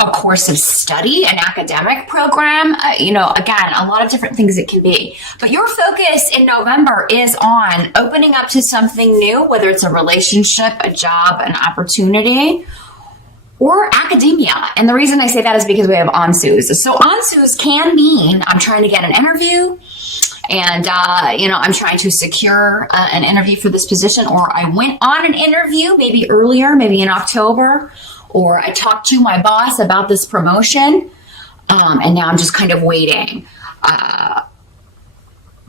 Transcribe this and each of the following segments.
a course of study, an academic program, again, a lot of different things it can be. But your focus in November is on opening up to something new, whether it's a relationship, a job, an opportunity, or academia. And the reason I say that is because we have onsus. So onsus can mean I'm trying to get an interview and, I'm trying to secure an interview for this position, or I went on an interview maybe earlier, maybe in October, or I talked to my boss about this promotion, and now I'm just kind of waiting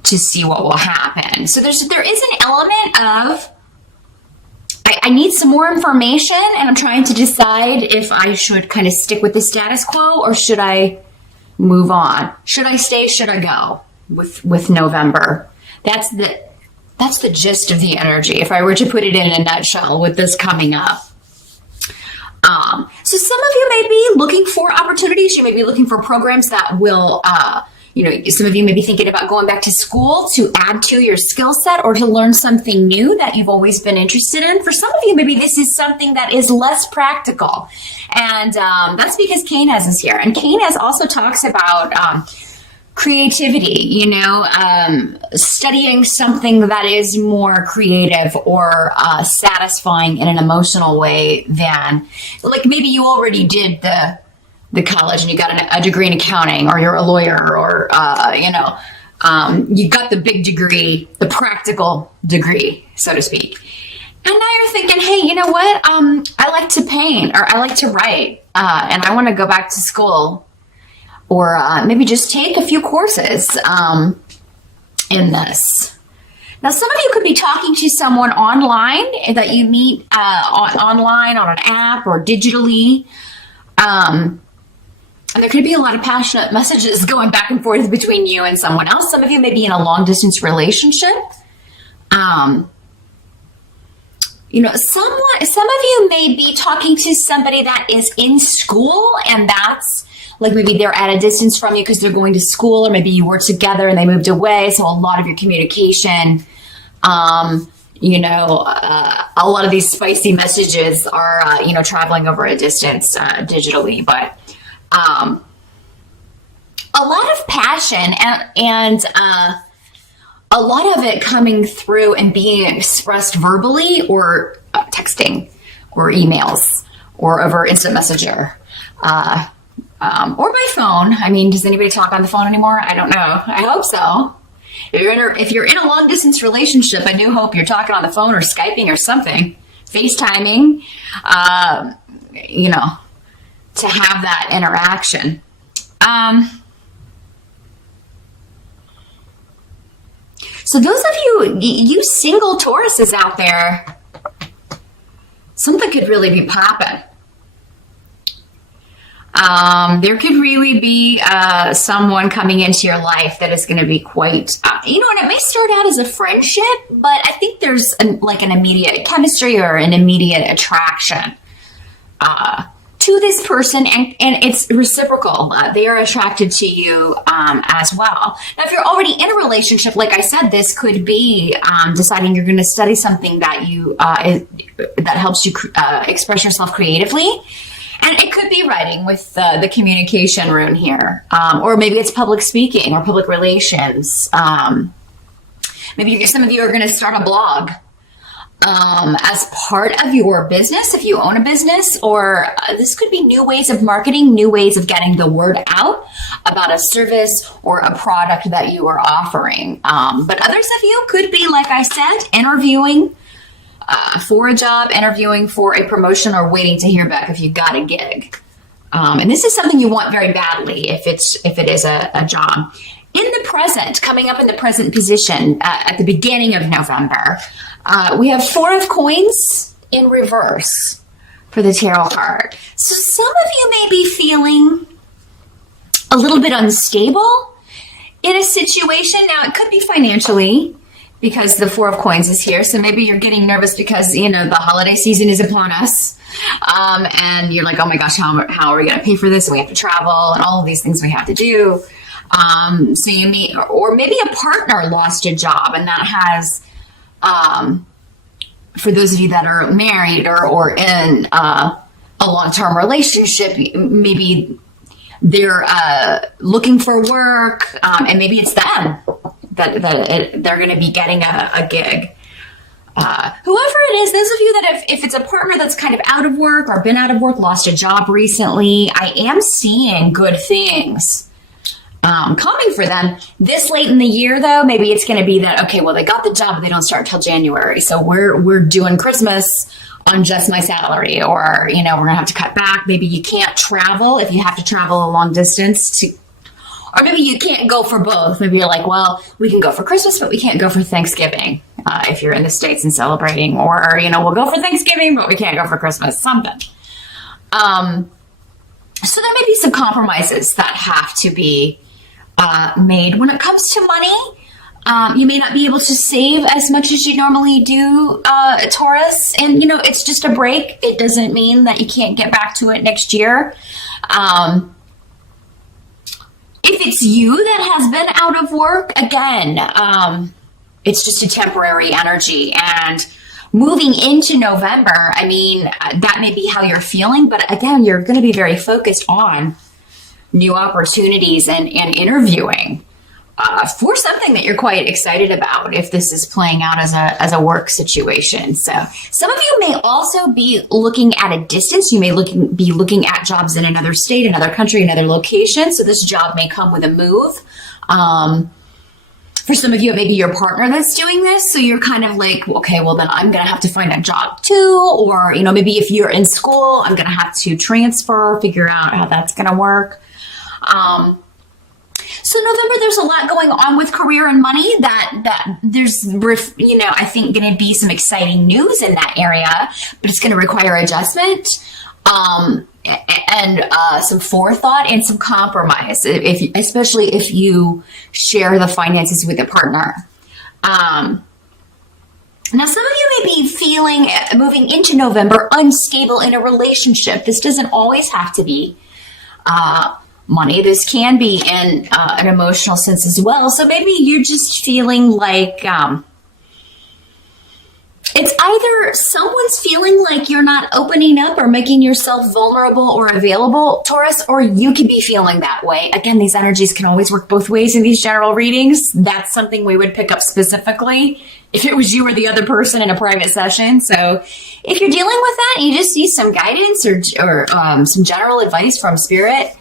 to see what will happen. So there is an element of I need some more information, and I'm trying to decide if I should kind of stick with the status quo or should I move on? Should I stay? Should I go with November? That's the gist of the energy, if I were to put it in a nutshell with this coming up. So some of you may be looking for opportunities. You may be looking for programs that will, some of you may be thinking about going back to school to add to your skill set or to learn something new that you've always been interested in. For some of you, maybe this is something that is less practical. And that's because Cain-Hez is here. And Cain-Hez also talks about creativity, studying something that is more creative or satisfying in an emotional way than, like, maybe you already did the college and you got a degree in accounting, or you're a lawyer, or, you got the big degree, the practical degree, so to speak. And now you're thinking, hey, you know what? I like to paint, or I like to write, and I want to go back to school. Or maybe just take a few courses in this. Now, some of you could be talking to someone online that you meet online on an app or digitally. And there could be a lot of passionate messages going back and forth between you and someone else. Some of you may be in a long-distance relationship. Some of you may be talking to somebody that is in school, and that's like maybe they're at a distance from you because they're going to school, or maybe you were together and they moved away. So a lot of your communication, a lot of these spicy messages are, traveling over a distance digitally. But a lot of passion and a lot of it coming through and being expressed verbally, or texting, or emails, or over instant messenger. Or by phone. I mean, does anybody talk on the phone anymore? I don't know. I hope so. If you're in a long distance relationship, I do hope you're talking on the phone or Skyping or something, FaceTiming, to have that interaction. So those of you single Tauruses out there, something could really be popping. There could really be someone coming into your life that is going to be quite, and it may start out as a friendship, but I think there's an immediate chemistry or an immediate attraction to this person, and it's reciprocal. They are attracted to you as well. Now, if you're already in a relationship, like I said, this could be deciding you're going to study something that that helps you express yourself creatively. And it could be writing with the communication rune here. Or maybe it's public speaking or public relations. Maybe some of you are going to start a blog as part of your business, if you own a business. Or this could be new ways of marketing, new ways of getting the word out about a service or a product that you are offering. But others of you could be, like I said, interviewing for a job, interviewing for a promotion, or waiting to hear back if you got a gig. And this is something you want very badly if it is a job. In the present, coming up in the present position at the beginning of November, we have 4 of Coins in reverse for the tarot card. So some of you may be feeling a little bit unstable in a situation. Now, it could be financially, because the 4 of Coins is here. So maybe you're getting nervous because, the holiday season is upon us. And you're like, oh my gosh, how are we going to pay for this? And we have to travel and all of these things we have to do. So you meet, or maybe a partner lost a job, and that has, for those of you that are married or in a long-term relationship. Maybe they're looking for work, and maybe it's them that they're going to be getting a gig. Whoever it is, those of you that if it's a partner that's kind of out of work or been out of work, lost a job recently, I am seeing good things coming for them. This late in the year, though, maybe it's going to be that, okay, well, they got the job, but they don't start till January. So we're doing Christmas on just my salary, or, we're going to have to cut back. Maybe you can't travel if you have to travel a long distance or maybe you can't go for both. Maybe you're like, well, we can go for Christmas, but we can't go for Thanksgiving if you're in the States and celebrating. Or, we'll go for Thanksgiving, but we can't go for Christmas, something. So there may be some compromises that have to be made. When it comes to money, you may not be able to save as much as you normally do, Taurus. And, it's just a break. It doesn't mean that you can't get back to it next year. If it's you that has been out of work, again, it's just a temporary energy. And moving into November, that may be how you're feeling. But again, you're going to be very focused on new opportunities and interviewing for something that you're quite excited about if this is playing out as a work situation. So some of you may also be looking at a distance. You may be looking at jobs in another state, another country, another location. So this job may come with a move. For some of you, it may be your partner that's doing this. So you're kind of like, okay, well, then I'm going to have to find a job too. Or, maybe if you're in school, I'm going to have to transfer, figure out how that's going to work. So November, there's a lot going on with career and money that there's, I think going to be some exciting news in that area, but it's going to require adjustment, and some forethought and some compromise, especially if you share the finances with a partner. Now, some of you may be feeling, moving into November, unstable in a relationship. This doesn't always have to be money. This can be in an emotional sense as well. So maybe you're just feeling like it's either someone's feeling like you're not opening up or making yourself vulnerable or available, Taurus, or you could be feeling that way. Again, these energies can always work both ways in these general readings. That's something we would pick up specifically if it was you or the other person in a private session. So if you're dealing with that, you just need some guidance or some general advice from Spirit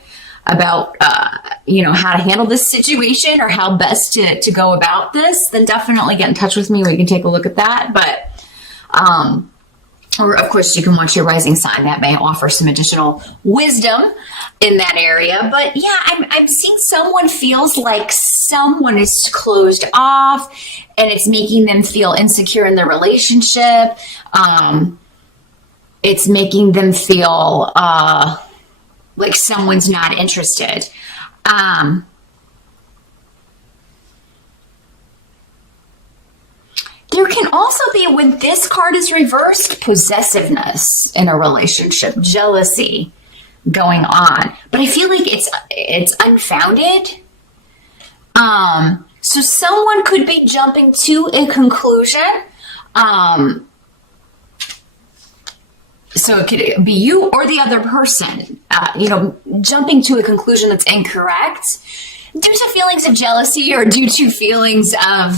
about, how to handle this situation or how best to go about this, then definitely get in touch with me. We can take a look at that. But, or of course you can watch your rising sign. That may offer some additional wisdom in that area. But yeah, I'm seeing someone feels like someone is closed off and it's making them feel insecure in their relationship. It's making them feel, like someone's not interested. There can also be, when this card is reversed, possessiveness in a relationship, jealousy going on. But I feel like it's unfounded. So someone could be jumping to a conclusion. So it could be you or the other person, jumping to a conclusion that's incorrect due to feelings of jealousy or due to feelings of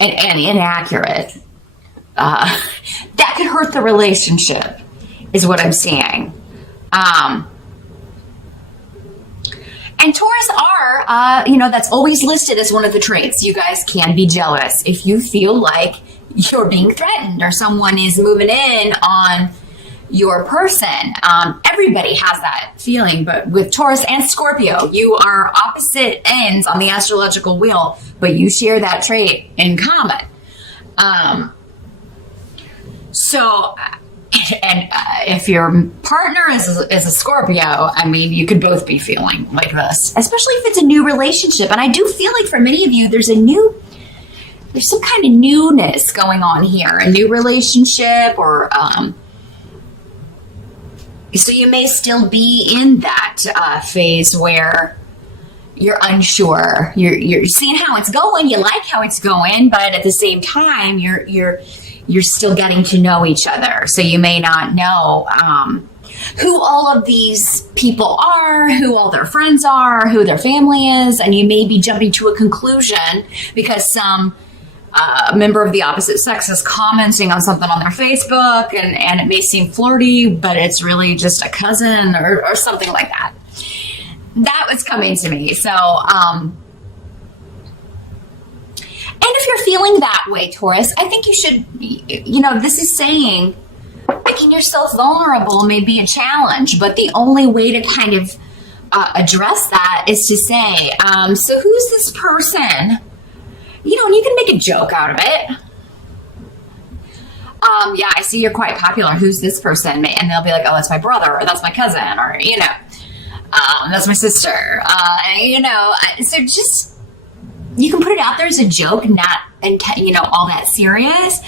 and inaccurate. That could hurt the relationship, is what I'm seeing. And Taurus are, that's always listed as one of the traits. You guys can be jealous if you feel like you're being threatened or someone is moving in on your person. Everybody has that feeling, but with Taurus and Scorpio, you are opposite ends on the astrological wheel, but you share that trait in common. If your partner is a Scorpio, you could both be feeling like this, especially if it's a new relationship. And I do feel like for many of you, there's some kind of newness going on here, a new relationship, or so you may still be in that phase where you're unsure. You're seeing how it's going. You like how it's going, but at the same time, you're you're still getting to know each other. So you may not know who all of these people are, who all their friends are, who their family is, and you may be jumping to a conclusion because some member of the opposite sex is commenting on something on their Facebook, and it may seem flirty, but it's really just a cousin or something like that. That was coming to me. So, and if you're feeling that way, Taurus, I think you should, this is saying making yourself vulnerable may be a challenge, but the only way to kind of address that is to say, so who's this person? And you can make a joke out of it. Yeah, I see you're quite popular. Who's this person? And they'll be like, oh, that's my brother, or that's my cousin, or, that's my sister. So just, you can put it out there as a joke, not, all that serious.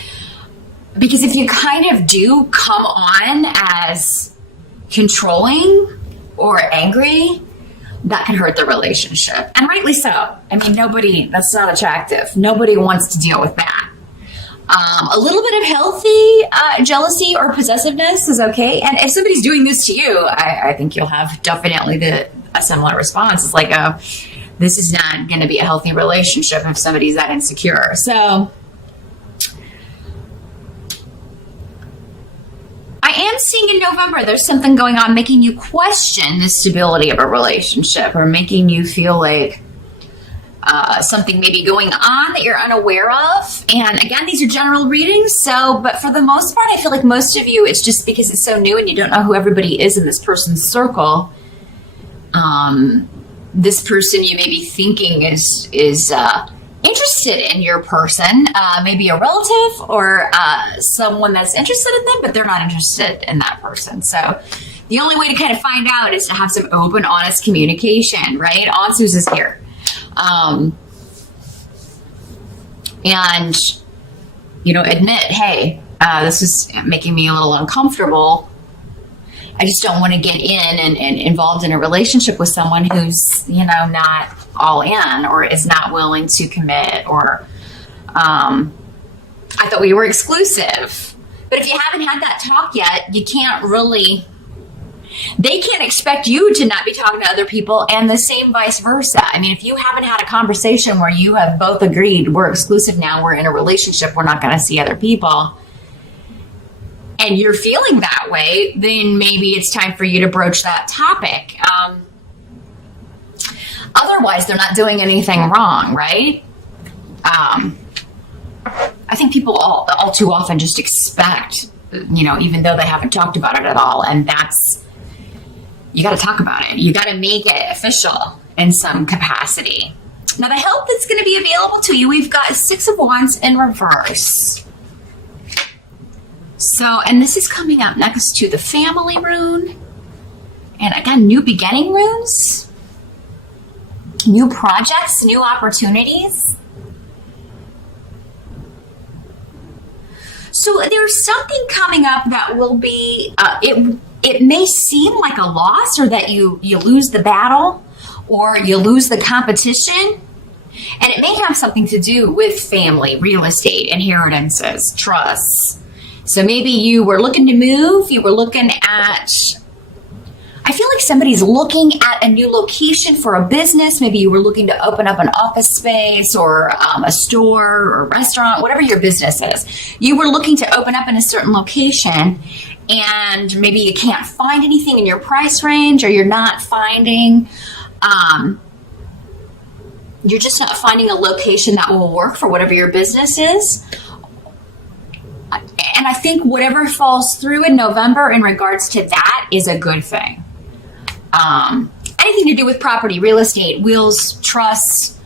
Because if you kind of do come on as controlling or angry, that can hurt the relationship. And rightly so. I mean, that's not attractive. Nobody wants to deal with that. A little bit of healthy jealousy or possessiveness is okay. And if somebody's doing this to you, I think you'll have definitely a similar response. It's like, oh, this is not going to be a healthy relationship if somebody's that insecure. So I am seeing in November, there's something going on making you question the stability of a relationship, or making you feel like something may be going on that you're unaware of. And again, these are general readings. But for the most part, I feel like most of you, it's just because it's so new and you don't know who everybody is in this person's circle. This person you may be thinking is interested in your person, maybe a relative or someone that's interested in them, but they're not interested in that person. So the only way to kind of find out is to have some open, honest communication, right? Ansus is here. And, admit, hey, this is making me a little uncomfortable. I just don't want to get in and involved in a relationship with someone who's, not all in, or is not willing to commit, or I thought we were exclusive. But if you haven't had that talk yet, you can't really, they can't expect you to not be talking to other people, and the same vice versa. I mean, if you haven't had a conversation where you have both agreed, we're exclusive now, we're in a relationship, we're not going to see other people, and you're feeling that way, then maybe it's time for you to broach that topic. Otherwise, they're not doing anything wrong, right? I think people all too often just expect, even though they haven't talked about it at all. And you got to talk about it. You got to make it official in some capacity. Now, the help that's going to be available to you, we've got 6 of Wands in reverse. So, and this is coming up next to the family rune. And again, new beginning runes. New projects, new opportunities. So there's something coming up that will be, it may seem like a loss, or that you lose the battle, or you lose the competition. And it may have something to do with family, real estate, inheritances, trusts. So maybe you were looking to move, you were looking at, I feel like somebody's looking at a new location for a business. Maybe you were looking to open up an office space, or a store or a restaurant, whatever your business is. You were looking to open up in a certain location, and maybe you can't find anything in your price range, or you're not finding, you're just not finding a location that will work for whatever your business is. And I think whatever falls through in November in regards to that is a good thing. Anything to do with property, real estate, wills, trusts,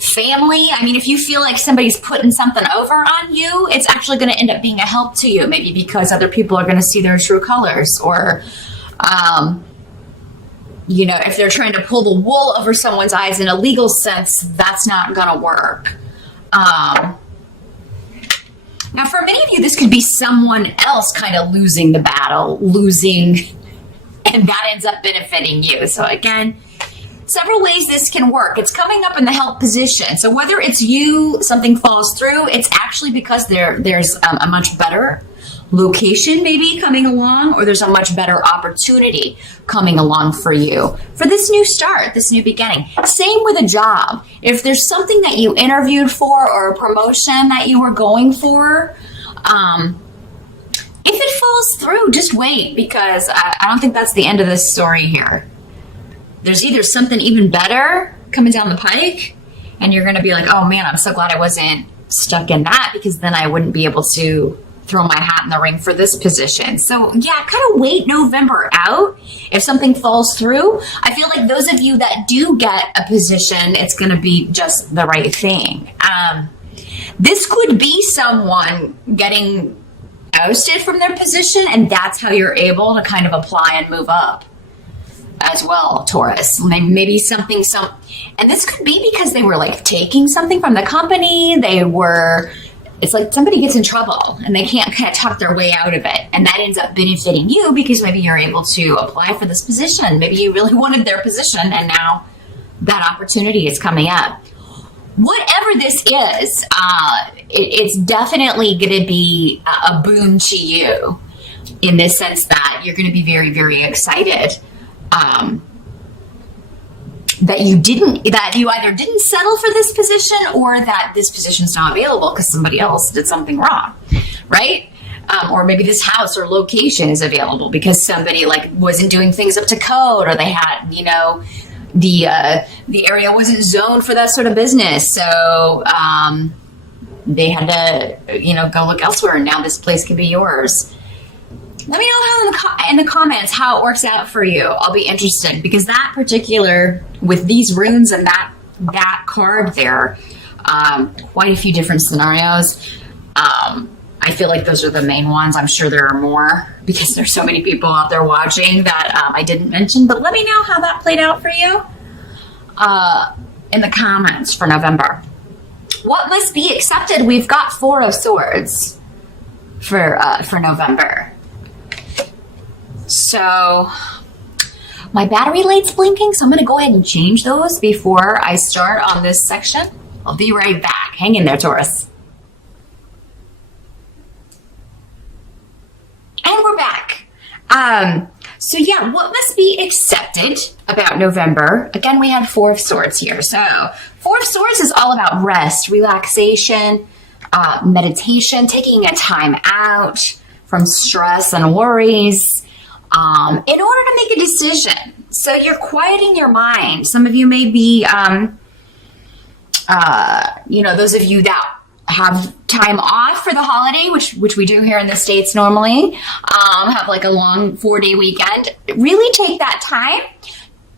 family. I mean, if you feel like somebody's putting something over on you, it's actually going to end up being a help to you, maybe because other people are going to see their true colors, or, if they're trying to pull the wool over someone's eyes in a legal sense, that's not going to work. Now, for many of you, this could be someone else kind of losing the battle, and that ends up benefiting you. So again, several ways this can work. It's coming up in the help position. So whether it's you, something falls through, it's actually because there's a much better location maybe coming along, or there's a much better opportunity coming along for you for this new start, this new beginning. Same with a job. If there's something that you interviewed for or a promotion that you were going for, if it falls through, just wait, because I don't think that's the end of this story here. There's either something even better coming down the pike, and you're going to be like, oh man, I'm so glad I wasn't stuck in that, because then I wouldn't be able to throw my hat in the ring for this position. So yeah, kind of wait November out. If something falls through, I feel like those of you that do get a position, it's going to be just the right thing. This could be someone getting ousted from their position, and that's how you're able to kind of apply and move up as well, Taurus. Maybe something, and this could be because they were like taking something from the company. It's like somebody gets in trouble and they can't kind of talk their way out of it. And that ends up benefiting you because maybe you're able to apply for this position. Maybe you really wanted their position, and now that opportunity is coming up. Whatever this is, it's definitely going to be a boon to you in this sense that you're going to be very, very excited that you either didn't settle for this position, or that this position's not available because somebody else did something wrong, right? Or maybe this house or location is available because somebody like wasn't doing things up to code, or they had, the area wasn't zoned for that sort of business. So they had to, go look elsewhere, and now this place can be yours. Let me know in the comments how it works out for you. I'll be interested, because that particular, with these runes and that card there, quite a few different scenarios. I feel like those are the main ones. I'm sure there are more, because there's so many people out there watching that I didn't mention. But let me know how that played out for you in the comments for November. What must be accepted? We've got 4 of Swords for November. So my battery light's blinking, so I'm going to go ahead and change those before I start on this section. I'll be right back. Hang in there, Taurus. And we're back. So yeah, what must be accepted about November? Again, we have 4 of Swords here. So 4 of Swords is all about rest, relaxation, meditation, taking a time out from stress and worries, in order to make a decision. So you're quieting your mind. Some of you may be, those of you that have time off for the holiday, which we do here in the States normally, have like a long 4-day weekend. Really take that time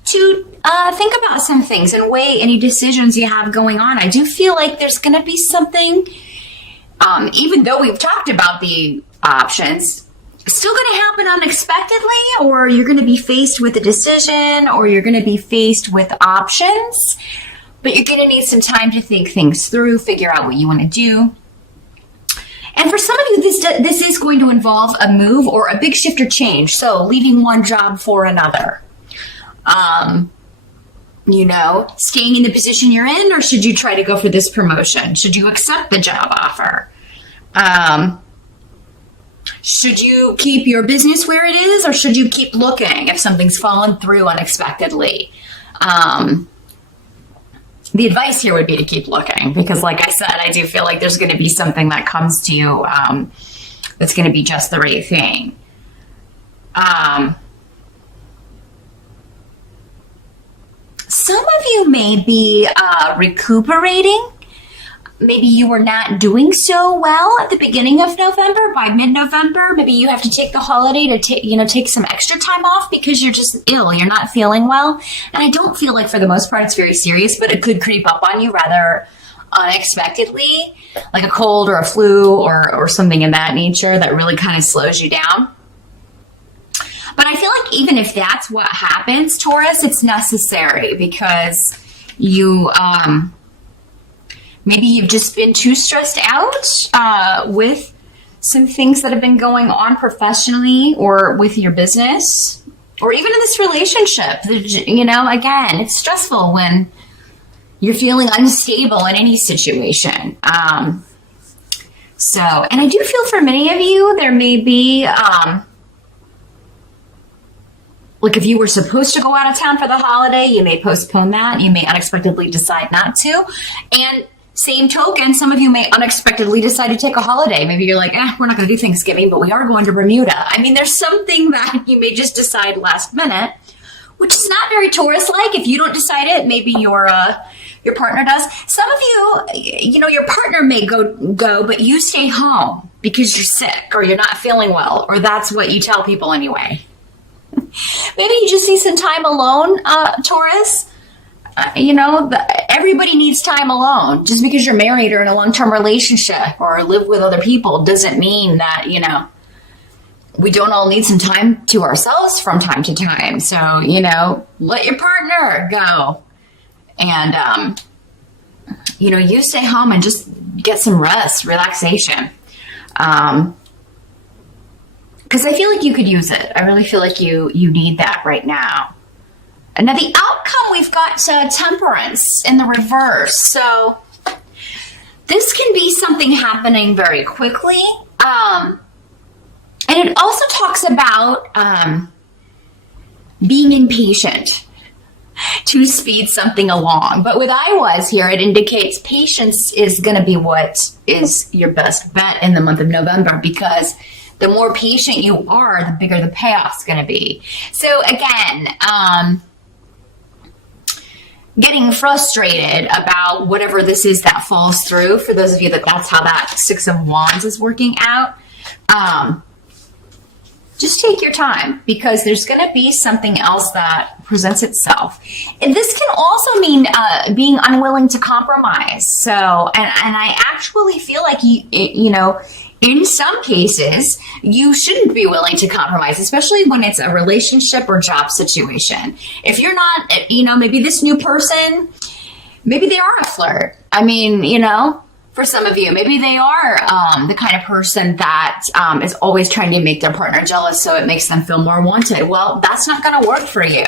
to think about some things and weigh any decisions you have going on. I do feel like there's going to be something, even though we've talked about the options, still going to happen unexpectedly, or you're going to be faced with a decision, or you're going to be faced with options, but you're going to need some time to think things through, figure out what you want to do. And for some of you, this is going to involve a move or a big shift or change. So leaving one job for another. Staying in the position you're in, or should you try to go for this promotion? Should you accept the job offer? Should you keep your business where it is, or should you keep looking if something's fallen through unexpectedly? The advice here would be to keep looking, because like I said, I do feel like there's going to be something that comes to you that's going to be just the right thing. Some of you may be recuperating. Maybe you were not doing so well at the beginning of November. By mid-November, maybe you have to take the holiday to take some extra time off because you're just ill. You're not feeling well. And I don't feel like for the most part it's very serious, but it could creep up on you rather unexpectedly, like a cold or a flu or something in that nature that really kind of slows you down. But I feel like even if that's what happens, Taurus, it's necessary, because you... maybe you've just been too stressed out with some things that have been going on professionally or with your business. or even in this relationship. You know, again, it's stressful when you're feeling unstable in any situation. So, and I do feel for many of you, there may be, like if you were supposed to go out of town for the holiday, you may postpone that. You may unexpectedly decide not to. And same token, some of you may unexpectedly decide to take a holiday. Maybe you're like, we're not going to do Thanksgiving, but we are going to Bermuda. I mean, there's something that you may just decide last minute, which is not very Taurus-like. If you don't decide it, maybe your partner does. Some of you, you know, your partner may go, but you stay home because you're sick or you're not feeling well, or that's what you tell people anyway. Maybe you just need some time alone, Taurus. You know, everybody needs time alone. Just because you're married or in a long-term relationship or live with other people doesn't mean that, you know, we don't all need some time to ourselves from time to time. So, you know, let your partner go. And, you know, you stay home and just get some rest, relaxation. Because I feel like you could use it. I really feel like you need that right now. And now the outcome, we've got temperance in the reverse. So this can be something happening very quickly. And it also talks about being impatient to speed something along. But with I was here, it indicates patience is going to be what is your best bet in the month of November, because the more patient you are, the bigger the payoff's going to be. So again, getting frustrated about whatever this is that falls through, for those of you that's how that Six of Wands is working out, just take your time, because there's going to be something else that presents itself. And this can also mean being unwilling to compromise. So, and I actually feel like, you know, in some cases, you shouldn't be willing to compromise, especially when it's a relationship or job situation. If you're not, you know, maybe this new person, maybe they are a flirt. I mean, you know, for some of you, maybe they are the kind of person that is always trying to make their partner jealous, so it makes them feel more wanted. Well, that's not going to work for you.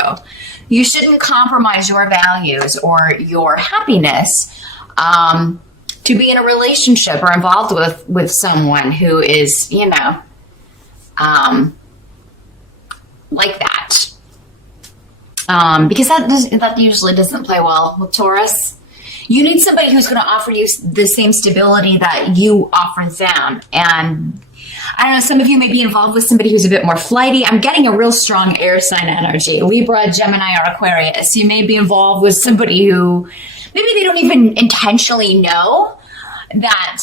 You shouldn't compromise your values or your happiness to be in a relationship or involved with someone who is, you know, like that. Because that usually doesn't play well with Taurus. You need somebody who's going to offer you the same stability that you offer them. And I don't know, some of you may be involved with somebody who's a bit more flighty. I'm getting a real strong air sign energy. Libra, Gemini, or Aquarius. You may be involved with somebody who maybe they don't even intentionally know that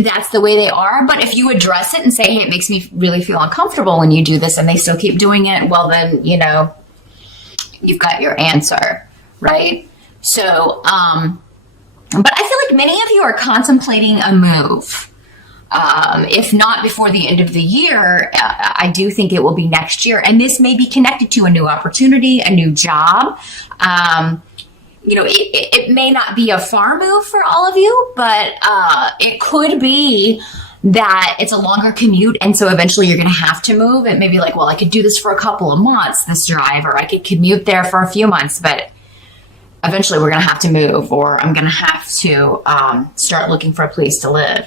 that's the way they are. But if you address it and say, hey, it makes me really feel uncomfortable when you do this, and they still keep doing it, well, then, you know, you've got your answer, right? So, but I feel like many of you are contemplating a move. If not before the end of the year, I do think it will be next year. And this may be connected to a new opportunity, a new job. You know, it may not be a far move for all of you, but it could be that it's a longer commute, and so eventually you're going to have to move. It may be like, well, I could do this for a couple of months, this drive, or I could commute there for a few months, but eventually we're going to have to move, or I'm going to have to start looking for a place to live.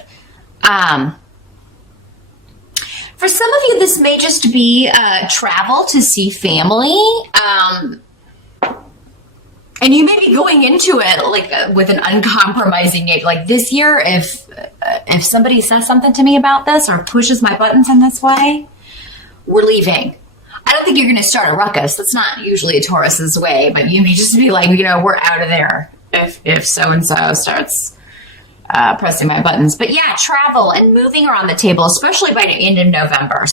For some of you, this may just be travel to see family. And you may be going into it like with an uncompromising edge. Like this year, if somebody says something to me about this or pushes my buttons in this way, we're leaving. I don't think you're going to start a ruckus. That's not usually a Taurus's way, but you may just be like, you know, we're out of there if so-and-so starts pressing my buttons. But yeah, travel and moving are on the table, especially by the end of November.